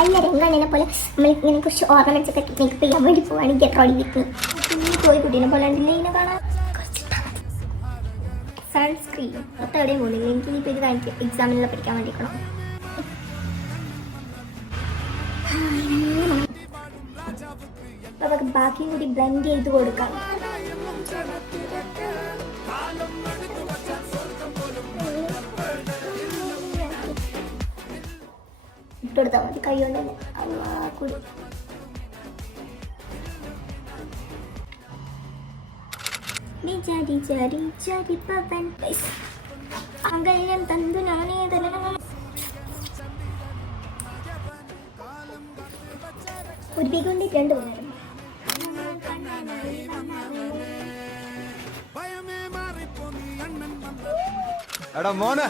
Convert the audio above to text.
വല്ല രംഗണ്ണനെ പോലെ നമ്മളിങ്ങനെ കുറച്ച് ഓർണമെന്റ്സ് ഒക്കെ മേക്കപ്പ് ചെയ്യാൻ വേണ്ടി പോവാണെങ്കിൽ ഗെറ്റ് റെഡി വിത്ത് മീ കോഴിക്കുട്ടീനെ പോലെ ഉണ്ടല്ലേ ഇതിനെ കാണാൻ. സൺസ്ക്രീൻ മൊത്തം എവിടെയും പോകുന്നില്ല. എനിക്ക് ഇനിയിപ്പോൾ ഇത് കാണിക്കും എക്സാമിനുള്ള പഠിക്കാൻ വേണ്ടിക്കണം. നമുക്ക് ബാക്കിയും കൂടി ബ്ലെൻഡ് ചെയ്ത് കൊടുക്കാം. ഇട്ടെടുത്താൽ മതി കൈ കൊണ്ട് തന്നെ. കൂടി അങ്കല്യം തന്തു നാനേ ഒരു ബിഗുണ്ടി 2 നേരം. എടാ മോനെ